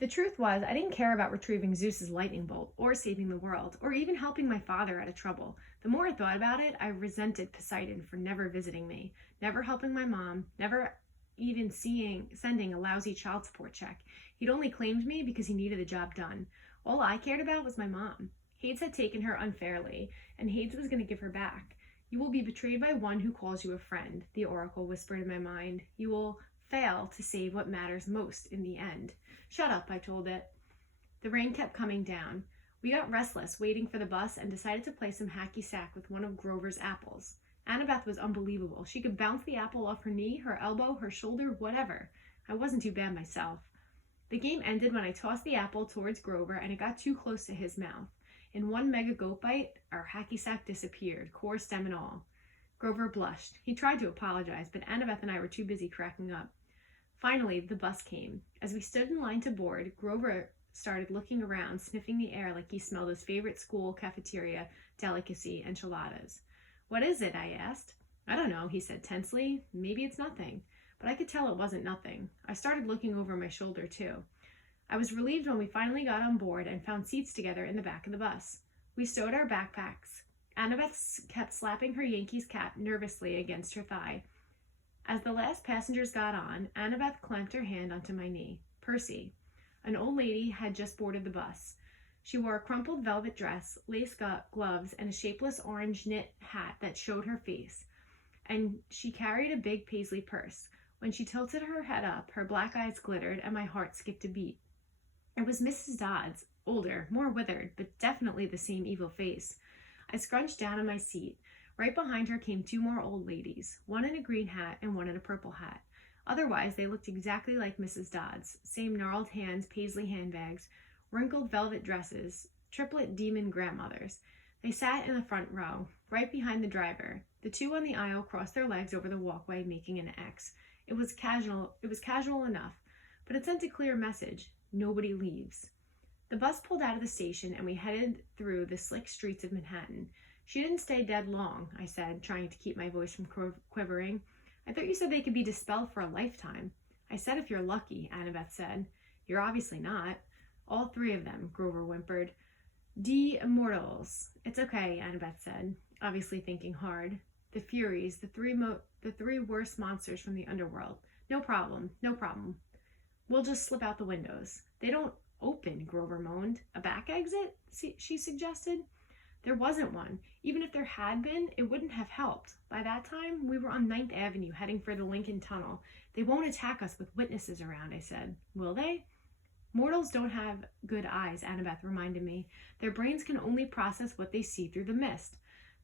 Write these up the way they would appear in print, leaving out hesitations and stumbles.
The truth was, I didn't care about retrieving Zeus's lightning bolt, or saving the world, or even helping my father out of trouble. The more I thought about it, I resented Poseidon for never visiting me, never helping my mom, never even sending a lousy child support check. He'd only claimed me because he needed the job done. All I cared about was my mom. Hades had taken her unfairly, and Hades was going to give her back. You will be betrayed by one who calls you a friend, the oracle whispered in my mind. You will fail to save what matters most in the end. Shut up, I told it. The rain kept coming down. We got restless, waiting for the bus, and decided to play some hacky sack with one of Grover's apples. Annabeth was unbelievable. She could bounce the apple off her knee, her elbow, her shoulder, whatever. I wasn't too bad myself. The game ended when I tossed the apple towards Grover and it got too close to his mouth. In one mega goat bite, our hacky sack disappeared, core, stem, and all. Grover blushed. He tried to apologize, but Annabeth and I were too busy cracking up. Finally, the bus came. As we stood in line to board, Grover started looking around, sniffing the air like he smelled his favorite school cafeteria delicacy, enchiladas. What is it? I asked. I don't know, he said tensely. Maybe it's nothing. But I could tell it wasn't nothing. I started looking over my shoulder, too. I was relieved when we finally got on board and found seats together in the back of the bus. We stowed our backpacks. Annabeth kept slapping her Yankees cap nervously against her thigh. As the last passengers got on, Annabeth clamped her hand onto my knee. Percy. An old lady had just boarded the bus. She wore a crumpled velvet dress, lace gloves, and a shapeless orange knit hat that showed her face. And she carried a big paisley purse. When she tilted her head up, her black eyes glittered, and my heart skipped a beat. It was Mrs. Dodds, older, more withered, but definitely the same evil face. I scrunched down in my seat. Right behind her came two more old ladies, one in a green hat and one in a purple hat. Otherwise, they looked exactly like Mrs. Dodds. Same gnarled hands, paisley handbags, wrinkled velvet dresses, triplet demon grandmothers. They sat in the front row, right behind the driver. The two on the aisle crossed their legs over the walkway, making an X. It was casual enough, but it sent a clear message. Nobody leaves. The bus pulled out of the station and we headed through the slick streets of Manhattan. She didn't stay dead long, I said, trying to keep my voice from quivering. I thought you said they could be dispelled for a lifetime. I said if you're lucky, Annabeth said. You're obviously not. All three of them, Grover whimpered. Immortals. It's okay, Annabeth said, obviously thinking hard. The Furies, the three worst monsters from the underworld. No problem. We'll just slip out the windows. They don't open, Grover moaned. A back exit? She suggested. There wasn't one. Even if there had been, it wouldn't have helped. By that time, we were on 9th Avenue heading for the Lincoln Tunnel. They won't attack us with witnesses around, I said. Will they? Mortals don't have good eyes, Annabeth reminded me. Their brains can only process what they see through the mist.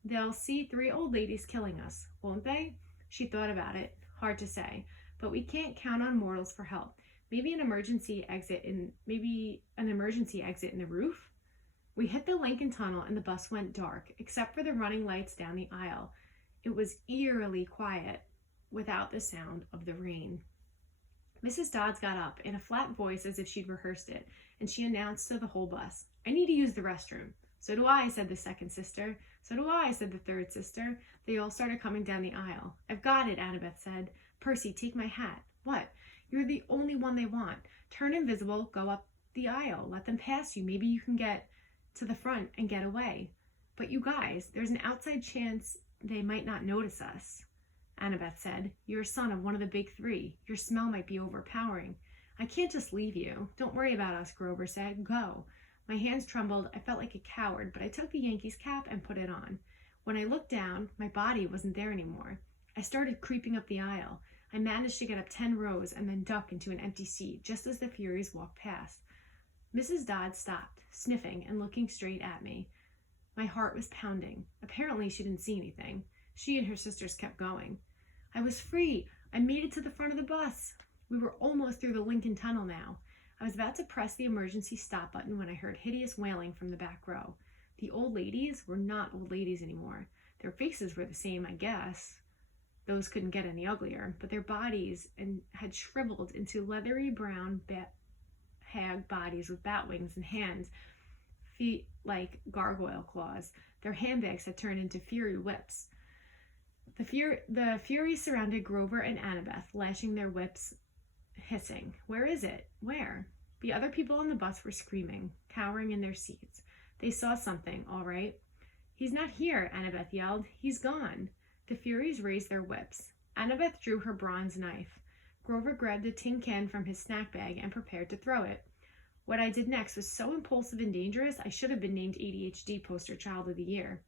They'll see three old ladies killing us, won't they? She thought about it. Hard to say. But we can't count on mortals for help. Maybe an emergency exit in the roof? We hit the Lincoln Tunnel and the bus went dark, except for the running lights down the aisle. It was eerily quiet, without the sound of the rain. Mrs. Dodds got up in a flat voice as if she'd rehearsed it, and she announced to the whole bus, I need to use the restroom. So do I, said the second sister. So do I, said the third sister. They all started coming down the aisle. I've got it, Annabeth said. Percy, take my hat. What? You're the only one they want. Turn invisible, go up the aisle. Let them pass you. Maybe you can get to the front and get away. But you guys, there's an outside chance they might not notice us. Annabeth said, you're a son of one of the big three. Your smell might be overpowering. I can't just leave you. Don't worry about us, Grover said. Go. My hands trembled. I felt like a coward, but I took the Yankees cap and put it on. When I looked down, my body wasn't there anymore. I started creeping up the aisle. I managed to get up 10 rows and then duck into an empty seat just as the Furies walked past. Mrs. Dodds stopped, sniffing and looking straight at me. My heart was pounding. Apparently she didn't see anything. She and her sisters kept going. I was free. I made it to the front of the bus. We were almost through the Lincoln Tunnel now. I was about to press the emergency stop button when I heard hideous wailing from the back row. The old ladies were not old ladies anymore. Their faces were the same, I guess. Those couldn't get any uglier, but their bodies had shriveled into leathery brown hag bodies with bat wings and hands, feet like gargoyle claws. Their handbags had turned into fury whips. The Furies surrounded Grover and Annabeth, lashing their whips, hissing. Where is it? Where? The other people on the bus were screaming, cowering in their seats. They saw something, all right. "He's not here," Annabeth yelled. "He's gone." The Furies raised their whips. Annabeth drew her bronze knife. Grover grabbed a tin can from his snack bag and prepared to throw it. What I did next was so impulsive and dangerous, I should have been named ADHD Poster Child of the Year.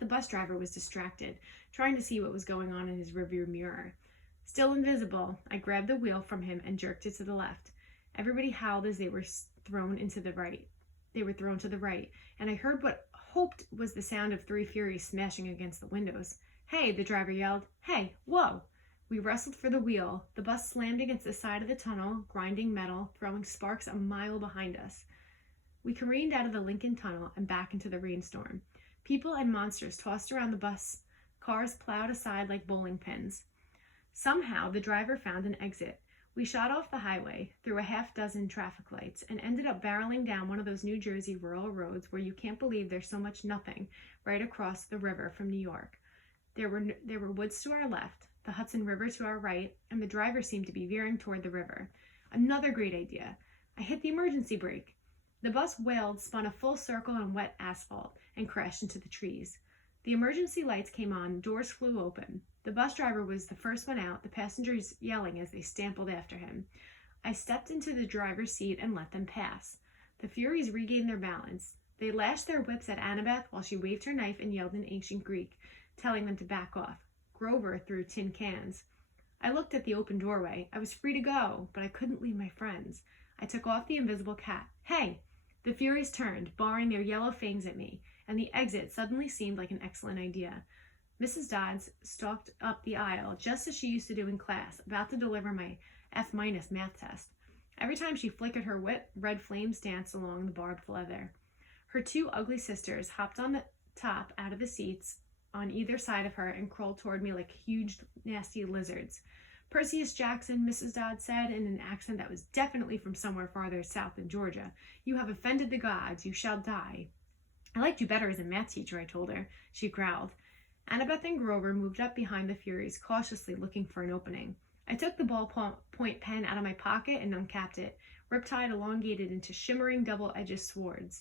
The bus driver was distracted, trying to see what was going on in his rearview mirror. Still invisible, I grabbed the wheel from him and jerked it to the left. Everybody howled as they were thrown to the right, and I heard what hoped was the sound of 3 Furies smashing against the windows. "Hey," the driver yelled. "Hey, whoa!" We wrestled for the wheel. The bus slammed against the side of the tunnel, grinding metal, throwing sparks a mile behind us. We careened out of the Lincoln Tunnel and back into the rainstorm. People and monsters tossed around the bus. Cars plowed aside like bowling pins. Somehow, the driver found an exit. We shot off the highway, through a half-dozen traffic lights, and ended up barreling down one of those New Jersey rural roads where you can't believe there's so much nothing right across the river from New York. There were woods to our left, the Hudson River to our right, and the driver seemed to be veering toward the river. Another great idea. I hit the emergency brake. The bus wailed, spun a full circle on wet asphalt, and crashed into the trees. The emergency lights came on, doors flew open. The bus driver was the first one out, the passengers yelling as they stampled after him. I stepped into the driver's seat and let them pass. The Furies regained their balance. They lashed their whips at Annabeth while she waved her knife and yelled in ancient Greek, telling them to back off. Grover threw tin cans. I looked at the open doorway. I was free to go, but I couldn't leave my friends. I took off the invisible cap. "Hey!" The Furies turned, baring their yellow fangs at me, and the exit suddenly seemed like an excellent idea. Mrs. Dodds stalked up the aisle, just as she used to do in class, about to deliver my F- math test. Every time she flickered her whip, red flames danced along the barbed leather. Her 2 ugly sisters hopped on the top out of the seats on either side of her and crawled toward me like huge, nasty lizards. "Perseus Jackson," Mrs. Dodds said in an accent that was definitely from somewhere farther south than Georgia, "you have offended the gods. You shall die." "I liked you better as a math teacher," I told her. She growled. Annabeth and Grover moved up behind the Furies, cautiously looking for an opening. I took the ballpoint pen out of my pocket and uncapped it, Riptide elongated into shimmering double-edged sword.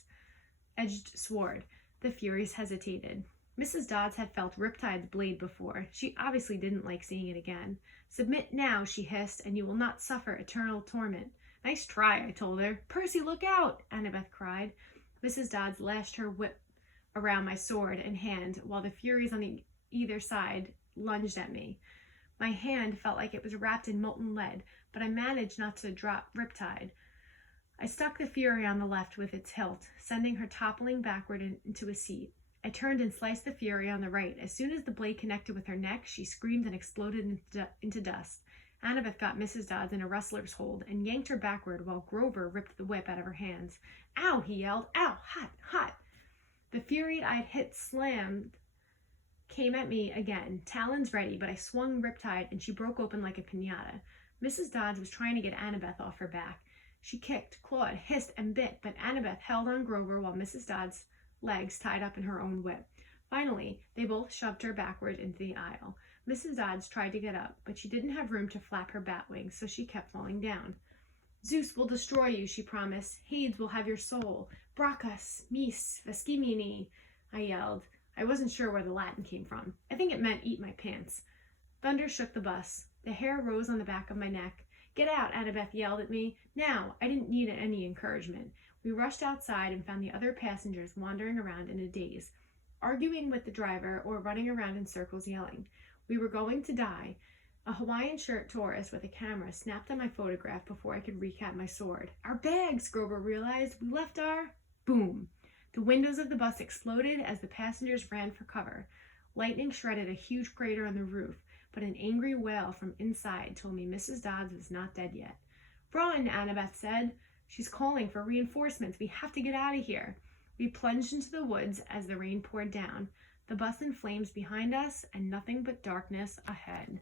The Furies hesitated. Mrs. Dodds had felt Riptide's blade before. She obviously didn't like seeing it again. "Submit now," she hissed, "and you will not suffer eternal torment." "Nice try," I told her. "Percy, look out!" Annabeth cried. Mrs. Dodds lashed her whip around my sword and hand while the Furies on either side lunged at me. My hand felt like it was wrapped in molten lead, but I managed not to drop Riptide. I stuck the Fury on the left with its hilt, sending her toppling backward into a seat. I turned and sliced the Fury on the right. As soon as the blade connected with her neck, she screamed and exploded into dust. Annabeth got Mrs. Dodds in a wrestler's hold and yanked her backward while Grover ripped the whip out of her hands. "Ow!" he yelled. "Ow! Hot! Hot!" The Fury I'd hit slammed came at me again, talons ready, but I swung Riptide and she broke open like a piñata. Mrs. Dodds was trying to get Annabeth off her back. She kicked, clawed, hissed, and bit, but Annabeth held on Grover while Mrs. Dodds' legs tied up in her own whip. Finally, they both shoved her backward into the aisle. Mrs. Dodds tried to get up, but she didn't have room to flap her bat wings, so she kept falling down. "Zeus will destroy you," she promised. "Hades will have your soul. Brachus, mis, vescimini," I yelled. I wasn't sure where the Latin came from. I think it meant eat my pants. Thunder shook the bus. The hair rose on the back of my neck. "Get out," Annabeth yelled at me. Now, I didn't need any encouragement. We rushed outside and found the other passengers wandering around in a daze, arguing with the driver or running around in circles yelling. We were going to die. A Hawaiian shirt tourist with a camera snapped on my photograph before I could recap my sword. "Our bags," Grover realized. "We left our—" Boom! The windows of the bus exploded as the passengers ran for cover. Lightning shredded a huge crater on the roof, but an angry wail from inside told me Mrs. Dodds was not dead yet. "Run," Annabeth said. "She's calling for reinforcements. We have to get out of here." We plunged into the woods as the rain poured down. The bus in flames behind us and nothing but darkness ahead.